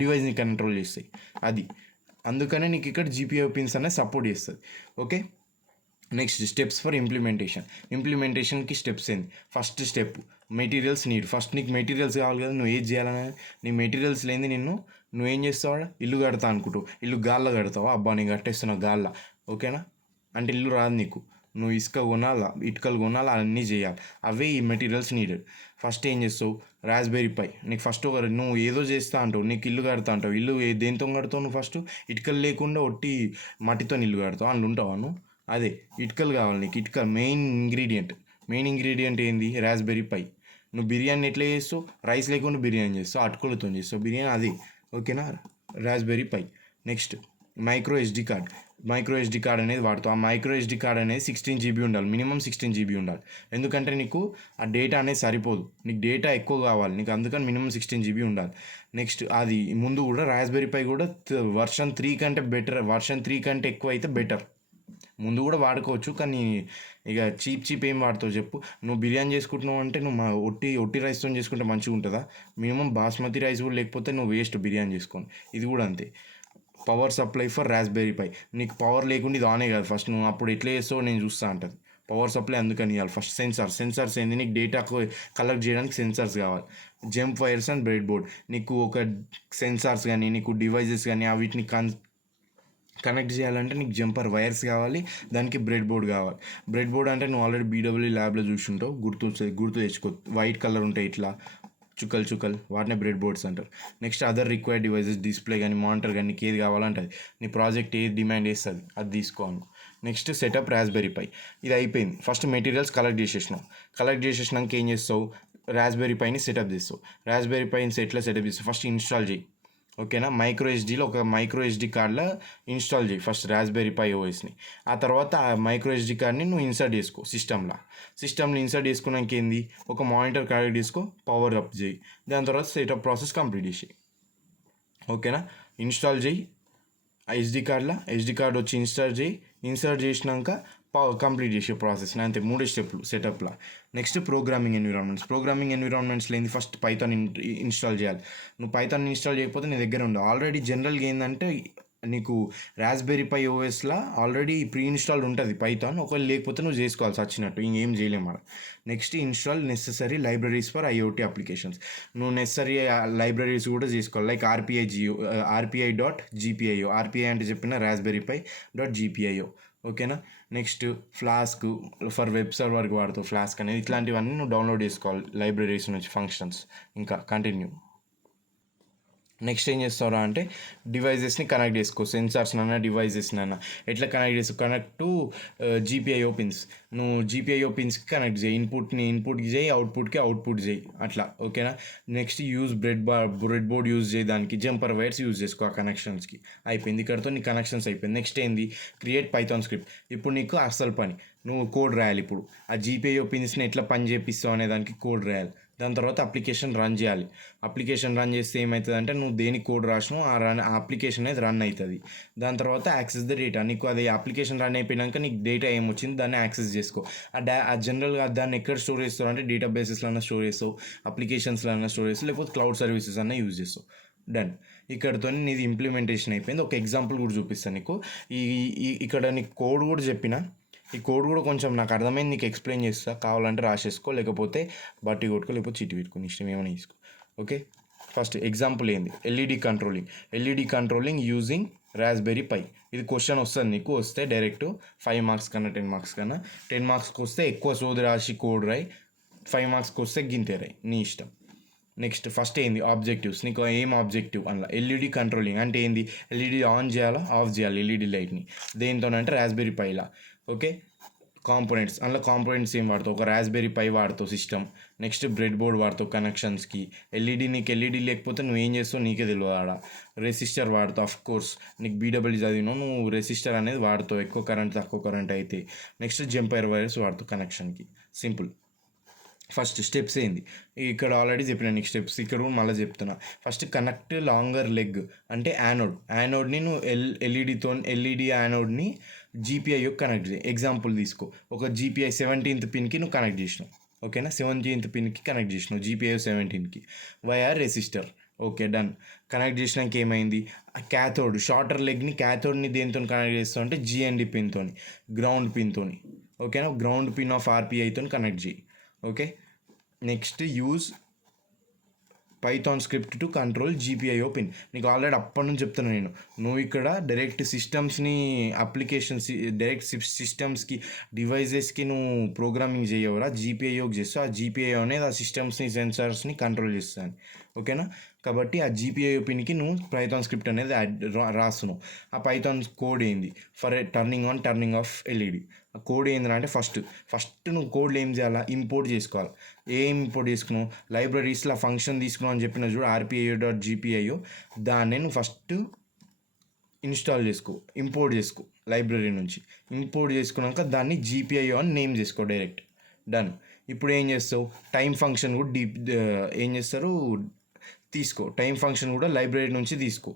డివైస్ని కంట్రోల్ చేస్తాయి. అది అందుకనే నీకు ఇక్కడ GPIO పిన్స్ అనేది సపోర్ట్ చేస్తుంది. ఓకే. నెక్స్ట్ స్టెప్స్ ఫర్ ఇంప్లిమెంటేషన్కి స్టెప్స్ ఏంది, ఫస్ట్ స్టెప్ మెటీరియల్స్ నీడ్. ఫస్ట్ నీకు మెటీరియల్స్ కావాలి కదా, నువ్వు ఏది చేయాలనేది. నీ మెటీరియల్స్ లేని నువ్వేం చేస్తావు, ఇల్లు కడతా అనుకుంటావు, ఇల్లు గాల్లో కడతావా, అబ్బా నేను కట్టేస్తున్నావు గాల్లో. ఓకేనా, అంటే ఇల్లు రాదు నీకు, నువ్వు ఇసుక కొనాలా, ఇటుకలు కొనాలా, అన్నీ చేయాలి. అవే ఈ మెటీరియల్స్ నీడెడ్. ఫస్ట్ ఏం చేస్తావు, రాస్బెర్రీ పై నీకు ఫస్ట్ నువ్వు ఏదో చేస్తా అంటావు, నీకు ఇల్లు కడతా అంటావు, ఇల్లు దేంతో కడతావు నువ్వు, ఫస్ట్ ఇటుకలు లేకుండా ఒట్టి మట్టితో ఇల్లు కడతావు, అందులో ఉంటావా నువ్వు. అదే ఇటుకలు కావాలి నీకు, మెయిన్ ఇంగ్రీడియంట్ ఏంది, రాస్బెర్రీ పై. నువ్వు బిర్యానీ ఎట్లా చేస్తావు, రైస్ లేకుండా బిర్యానీ చేస్తావు, అటుకులతో చేస్తావు బిర్యానీ, అది. ఓకేనా, Raspberry Pi. Next micro SD card అనేది వాడుతావు. ఆ మైక్రో ఎస్డి కార్డ్ అనేది 16 GB ఉండాలి, మినిమం 16 GB ఉండాలి. ఎందుకంటే నీకు ఆ డేటా అనేది సరిపోదు, నీకు డేటా ఎక్కువ కావాలి నీకు, అందుకని మినిమం 16 GB ఉండాలి. నెక్స్ట్ అది ముందు కూడా రాస్బెర్రీ పై కూడా వర్షన్ 3 కంటే బెటర్, వర్షన్ 3 కంటే ఎక్కువ అయితే బెటర్. ముందు కూడా వాడుకోవచ్చు, కానీ ఇక చీప్ ఏం వాడుతావు చెప్పు. నువ్వు బిర్యానీ చేసుకుంటున్నావు అంటే నువ్వు ఒట్టి రైస్తో చేసుకుంటే మంచిగా ఉంటుందా, మినిమం బాస్మతి రైస్ కూడా లేకపోతే నువ్వు వేస్ట్ బిర్యానీ చేసుకొని. ఇది కూడా అంతే. Power supply for Raspberry Pi, నీకు పవర్ లేకుండా ఇది ఆనే కాదు, ఫస్ట్ నువ్వు అప్పుడు ఎట్లా చేస్తావో నేను చూస్తా అంటది. పవర్ సప్లై అందుకని ఇవ్వాలి. ఫస్ట్ సెన్సార్స్ ఏంది, నీకు డేటా కలెక్ట్ చేయడానికి సెన్సార్స్ కావాలి. Jump wires and bread board, నీకు ఒక సెన్సార్స్ కానీ నీకు డివైజెస్ కానీ వీటిని కనెక్ట్ చేయాలంటే నీకు జంపర్ వైర్స్ కావాలి, దానికి బ్రెడ్ బోర్డ్ కావాలి. బ్రెడ్ బోర్డ్ అంటే నువ్వు ఆల్రెడీ BW ల్యాబ్లో చూసుంటావు, గుర్తు తెచ్చుకో. వైట్ కలర్ ఉంటాయి ఇట్లా చుక్కలు, వాటినే బ్రెడ్ బోర్డ్స్ అంటారు. Next other required devices, display కానీ మానిటర్ కానీ నీకు ఏది కావాలంటే అది, నీ ప్రాజెక్ట్ ఏది డిమాండ్ చేస్తుంది అది తీసుకోవాలి. నెక్స్ట్ సెటప్ రాస్బెర్రీ పై, ఇది అయిపోయింది. ఫస్ట్ మెటీరియల్స్ కలెక్ట్ చేసేసినాక ఏం చేస్తావు, రాస్బెర్రీ పైని సెటప్ చేస్తావు. రాస్బెర్రీ పైని ఎట్లా సెటప్ చేస్తావు, ఫస్ట్ ఇన్స్టాల్ చేయి. ఓకేనా, ఒక మైక్రో ఎస్డి కార్డ్లో ఇన్స్టాల్ చేయి ఫస్ట్ రాస్బెర్రీ పై ఓఎస్ని. ఆ తర్వాత ఆ మైక్రో ఎస్డి కార్డ్ని నువ్వు ఇన్సర్ట్ చేసుకో సిస్టంలో ఇన్సర్ట్ చేసుకున్నాక ఏంది, ఒక మానిటర్ కనెక్ట్ చేసుకో, పవర్ అప్ చేయి. దాని తర్వాత సెటప్ ప్రాసెస్ కంప్లీట్ చేసి. ఓకేనా, ఇన్స్టాల్ చేయి ఆ ఎస్డి కార్డ్ వచ్చి ఇన్స్టాల్ చేసినాక కంప్లీట్ చేసే ప్రాసెస్ని అంతే. 3 స్టెప్లు సెటప్లా. నెక్స్ట్ ప్రోగ్రామింగ్ ఎన్విరాన్మెంట్స్లో ఏంది, ఫస్ట్ పైథాన్ ఇన్స్టాల్ చేయాలి. నువ్వు పైథాన్ ఇన్స్టాల్ చేయకపోతే నీ దగ్గర ఉండవు. ఆల్రెడీ జనరల్గా ఏంటంటే నీకు రాస్బెర్రీ పై ఓఎస్లో ఆల్రెడీ ప్రీ ఇన్స్టాల్డ్ ఉంటుంది పైథాన్. ఒకవేళ లేకపోతే నువ్వు చేసుకోవాల్సి వచ్చినట్టు, ఇంకేం చేయలేము మనం. Next install necessary libraries for IoT applications. నువ్వు నెసరీ లైబ్రరీస్ కూడా చేసుకోవాలి. Like RPI.GPIO. RPI అంటే చెప్పిన రాస్బెర్రీ పై .GPIO. ఓకేనా. నెక్స్ట్ ఫ్లాస్క్ ఫర్ వెబ్ సర్వర్కి వాడుతావు ఫ్లాస్క్ అనేది. ఇట్లాంటివన్నీ నువ్వు డౌన్లోడ్ చేసుకోవాలి లైబ్రరీస్ నుంచి ఫంక్షన్స్. ఇంకా కంటిన్యూ. నెక్స్ట్ ఏం చేస్తారా అంటే డివైజెస్ని కనెక్ట్ చేసుకో. సెన్సార్స్నైనా డివైజెస్నైనా ఎట్లా కనెక్ట్ చేసుకో, కనెక్ట్ టు GPIO పిన్స్. నువ్వు GPIO పిన్స్కి కనెక్ట్ చేయి. ఇన్పుట్కి చేయి, అవుట్పుట్ చేయి అట్లా. ఓకేనా. Next use bread board use చేయడానికి జంపర్ వైర్స్ యూజ్ చేసుకో ఆ కనెక్షన్స్కి. అయిపోయింది, ఇక్కడతో నీ కనెక్షన్స్ అయిపోయింది. నెక్స్ట్ ఏంది, క్రియేట్ పైథాన్ స్క్రిప్ట్. ఇప్పుడు నీకు అసలు పని, నువ్వు కోడ్ రాయాలి. ఇప్పుడు ఆ GPIO పిన్స్ని ఎట్లా పని చేపిస్తావు అనే దానికి కోడ్ రాయాలి. దాని తర్వాత అప్లికేషన్ రన్ చేయాలి. అప్లికేషన్ రన్ చేస్తే ఏమవుతుంది అంటే నువ్వు దేనికి కోడ్ రాసినావు ఆ అప్లికేషన్ అనేది రన్ అవుతుంది. దాని తర్వాత యాక్సెస్ ద డేటా. నీకు అది అప్లికేషన్ రన్ అయిపోయినాక నీకు డేటా ఏమొచ్చింది దాన్ని యాక్సెస్ చేసుకో. జనరల్గా దాన్ని ఎక్కడ స్టోర్ చేస్తావు అంటే డేటా బేసెస్లో స్టోర్ చేస్తావు, అప్లికేషన్స్లో స్టోర్ చేస్తావు, లేకపోతే క్లౌడ్ సర్వీసెస్ అన్న యూజ్ చేస్తావు. డన్. ఇక్కడతో నీది ఇంప్లిమెంటేషన్ అయిపోయింది. ఒక ఎగ్జాంపుల్ కూడా చూపిస్తాను నీకు. ఇక్కడ నీకు కోడ్ కూడా చెప్పిన. ఈ కోడ్ కూడా కొంచెం నాకు అర్థమైంది, నీకు ఎక్స్ప్లెయిన్ చేస్తా. కావాలంటే రాసేసుకో, లేకపోతే బట్టి కొట్టుకో, లేకపోతే చీటి పెట్టుకుని ఇష్టం ఏమైనా తీసుకో. ఓకే. ఫస్ట్ ఎగ్జాంపుల్ ఏంది, LED controlling using Raspberry Pi. ఇది క్వశ్చన్ వస్తుంది నీకు. వస్తే డైరెక్ట్ 5 మార్క్స్ కన్నా 10 మార్క్స్ కన్నా, 10 మార్క్స్కి వస్తే ఎక్కువ సోది రాసి కోడ్ రాయి, 5 మార్క్స్కి వస్తే గింతే రాయి, నీ ఇష్టం. నెక్స్ట్ ఫస్ట్ ఏంది, ఆబ్జెక్టివ్స్. నీకు ఏం ఆబ్జెక్టివ్ అందులో, ఎల్ఈడి కంట్రోలింగ్ అంటే ఏంది, ఎల్ఈడి ఆన్ చేయాలా ఆఫ్ చేయాలి ఎల్ఈడి లైట్ని. దేనితోనంటే రాస్బెర్రీ పైలా. ఓకే. కాంపోనెంట్స్, అందులో కాంపోనెంట్స్ ఏం వాడతావు, ఒక రాస్బెర్రీ పై వాడతావు సిస్టమ్. నెక్స్ట్ బ్రెడ్ బోర్డ్ వాడతావు కనెక్షన్స్కి. నీకు ఎల్ఈడి లేకపోతే నువ్వు ఏం చేస్తావు నీకే తెలియదు. ఆడ రెసిస్టర్ వాడతావు. ఆఫ్ కోర్స్ నీకు BEE చదివినావు, నువ్వు రెసిస్టర్ అనేది వాడతావు ఎక్కువ కరెంట్ తక్కువ కరెంట్ అయితే. నెక్స్ట్ జంపర్ వైర్స్ వాడతావు కనెక్షన్కి. సింపుల్. ఫస్ట్ స్టెప్స్ ఏంది ఇక్కడ ఆల్రెడీ చెప్పిన, నీకు స్టెప్స్ ఇక్కడ కూడా మళ్ళీ చెప్తున్నా. ఫస్ట్ కనెక్ట్ లాంగర్ లెగ్ అంటే యానోడ్ని నువ్వు ఎల్ఈడి యానోడ్ని GPIO కనెక్ట్ చేయి. ఎగ్జాంపుల్ తీసుకో, ఒక GPI 17th పిన్కి నువ్వు కనెక్ట్ చేసినావు. ఓకేనా. 17th పిన్కి కనెక్ట్ చేసినావు GPIO 17కి via resistor. Okay done. Connect చేసినాక ఏమైంది, క్యాథోడ్ షార్టర్ లెగ్ని క్యాథోడ్ని దేనితో కనెక్ట్ చేస్తావు అంటే GND పిన్తో, గ్రౌండ్ పిన్తో. ఓకేనా. గ్రౌండ్ పిన్ ఆఫ్ RPIతో కనెక్ట్ చేయి. Okay. Next use Python script to control GPIO pin. నీకు ఆల్రెడీ అప్పటి నుంచి చెప్తున్నాను నేను. నువ్వు ఇక్కడ డైరెక్ట్ సిస్టమ్స్ని అప్లికేషన్స్ డైరెక్ట్ సిస్టమ్స్కి డివైజెస్కి నువ్వు ప్రోగ్రామింగ్ చేయవరా, GPIOకి చేస్తావు. ఆ GPIO అనేది ఆ సిస్టమ్స్ని సెన్సార్స్ని కంట్రోల్ చేస్తాను. ఓకేనా. కాబట్టి ఆ GPIO పిన్కి నువ్వు పైథాన్ స్క్రిప్ట్ అనేది రాస్తున్నావు. ఆ పైథాన్ కోడ్ ఏంది, for turning on turning of LED. ఆ కోడ్ ఏంటంటే ఫస్ట్ నువ్వు కోడ్లు ఏం చేయాలా, ఇంపోర్ట్ చేసుకోవాలి. ఏం ఇంపోర్ట్ చేసుకున్నావు, లైబ్రరీస్లో ఫంక్షన్ తీసుకున్నావు అని చెప్పిన చూడు, RPI.GPIO. దాన్ని నువ్వు ఫస్ట్ ఇన్స్టాల్ చేసుకో, ఇంపోర్ట్ చేసుకో లైబ్రరీ నుంచి. ఇంపోర్ట్ చేసుకున్నాక దాన్ని GPIO అని నేమ్ చేసుకో డైరెక్ట్. డన్. ఇప్పుడు ఏం చేస్తావు, టైం ఫంక్షన్ కూడా ఏం చేస్తారు తీసుకో. టైం ఫంక్షన్ కూడా లైబ్రరీ నుంచి తీసుకో.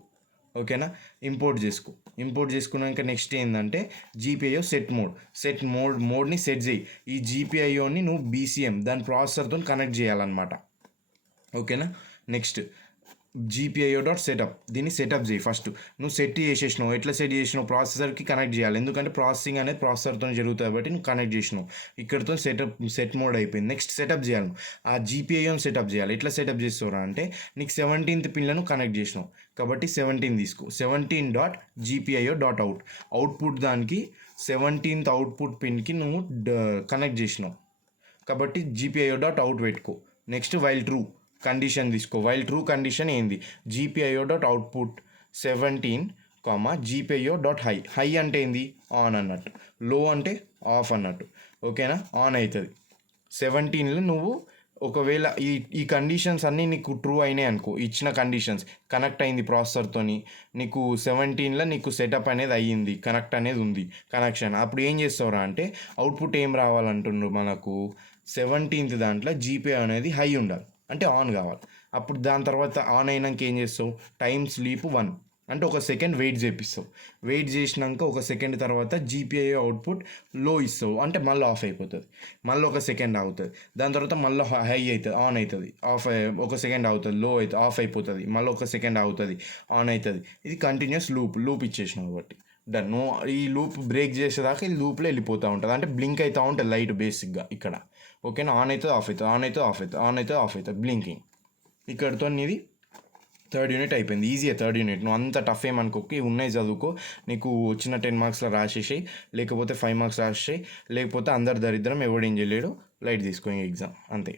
ఓకేనా. ఇంపోర్ట్ చేసుకున్నాక నెక్స్ట్ ఏంటంటే GPIO మోడ్ని సెట్ చేయి. ఈ GPIOని నువ్వు BCM దాని ప్రాసెసర్తో కనెక్ట్ చేయాలన్నమాట. ఓకేనా. నెక్స్ట్ GPIO.setup దీన్ని సెటప్ చేయి. ఫస్ట్ నువ్వు సెట్ చేసేసినావు. ఎట్లా సెట్ చేసినావు, ప్రాసెసర్కి కనెక్ట్ చేయాలి. ఎందుకంటే ప్రాసెసింగ్ అనేది ప్రాసెసర్తో జరుగుతుంది కాబట్టి నువ్వు కనెక్ట్ చేసినావు. ఇక్కడతో సెట్ మోడ్ అయిపోయింది. నెక్స్ట్ సెటప్ చేయాలి. ఆ GPIOని సెటప్ చేయాలి. ఎట్లా సెటప్ చేస్తావురా అంటే నీకు 17th పిన్లను కనెక్ట్ చేసినావు కాబట్టి 17 తీసుకో. 17.GPIO.out అవుట్పుట్ దానికి 17th అవుట్పుట్ పిన్కి నువ్వు కనెక్ట్ చేసినావు కాబట్టి GPIO.out పెట్టుకో. నెక్స్ట్ వైల్ ట్రూ కండిషన్ తీసుకో. వైల్ ట్రూ కండిషన్ ఏంది, GPIO.output 17, GPIO.high అంటే ఏంది, ఆన్ అన్నట్టు, లో అంటే ఆఫ్ అన్నట్టు. ఓకేనా. ఆన్ అవుతుంది 17లో. నువ్వు ఒకవేళ ఈ కండిషన్స్ అన్నీ నీకు ట్రూ అయినాయి అనుకో, ఇచ్చిన కండిషన్స్ కనెక్ట్ అయింది ప్రాసెసర్తోని, నీకు 17లో నీకు సెటప్ అనేది అయ్యింది, కనెక్ట్ అనేది ఉంది కనెక్షన్. అప్పుడు ఏం చేస్తావురా అంటే అవుట్పుట్ ఏం రావాలంటుండ్రు మనకు, 17th దాంట్లో GPIO అనేది హై ఉండాలి అంటే ఆన్ కావాలి. అప్పుడు దాని తర్వాత ఆన్ అయినాక ఏం చేస్తావు, టైం స్లీప్ 1 అంటే ఒక సెకండ్ వెయిట్ చేపిస్తావు. వెయిట్ చేసినాక ఒక సెకండ్ తర్వాత జీపీఐ అవుట్పుట్ లో ఇస్తావు, అంటే మళ్ళీ ఆఫ్ అయిపోతుంది. మళ్ళీ ఒక సెకండ్ ఆగుతుంది, దాని తర్వాత మళ్ళీ హై అవుతుంది, ఆన్ అవుతుంది, ఒక సెకండ్ అవుతుంది, లో అవుతుంది, ఆఫ్ అయిపోతుంది, మళ్ళీ ఒక సెకండ్ ఆగుతుంది, ఆన్ అవుతుంది. ఇది కంటిన్యూస్ లూప్ ఇచ్చేసినావు కాబట్టి డన్. నువ్వు ఈ లూప్ బ్రేక్ చేసేదాకా ఈ లూప్లో వెళ్ళిపోతూ ఉంటుంది, అంటే బ్లింక్ అవుతూ ఉంటుంది లైట్ బేసిక్గా ఇక్కడ. ఓకేనా, ఆన్ అవుతుంది, ఆఫ్ అవుతుంది, ఆన్ అవుతుంది, ఆఫ్ అవుతుంది, ఆన్ అవుతుంది, ఆఫ్ అవుతుంది, బ్లింకింగ్. ఇక్కడితో నీది థర్డ్ యూనిట్ అయిపోయింది. ఈజీగా థర్డ్ యూనిట్, నువ్వు అంత టఫ్ ఏమనుకోకి, ఉన్నాయి చదువుకో. నీకు వచ్చిన 10 మార్క్స్లో రాసేసాయి, లేకపోతే 5 మార్క్స్ రాసేసాయి, లేకపోతే అందరు దరిద్రం ఎవడేం చేయలేడు, లైట్ తీసుకో ఎగ్జామ్ అంతే.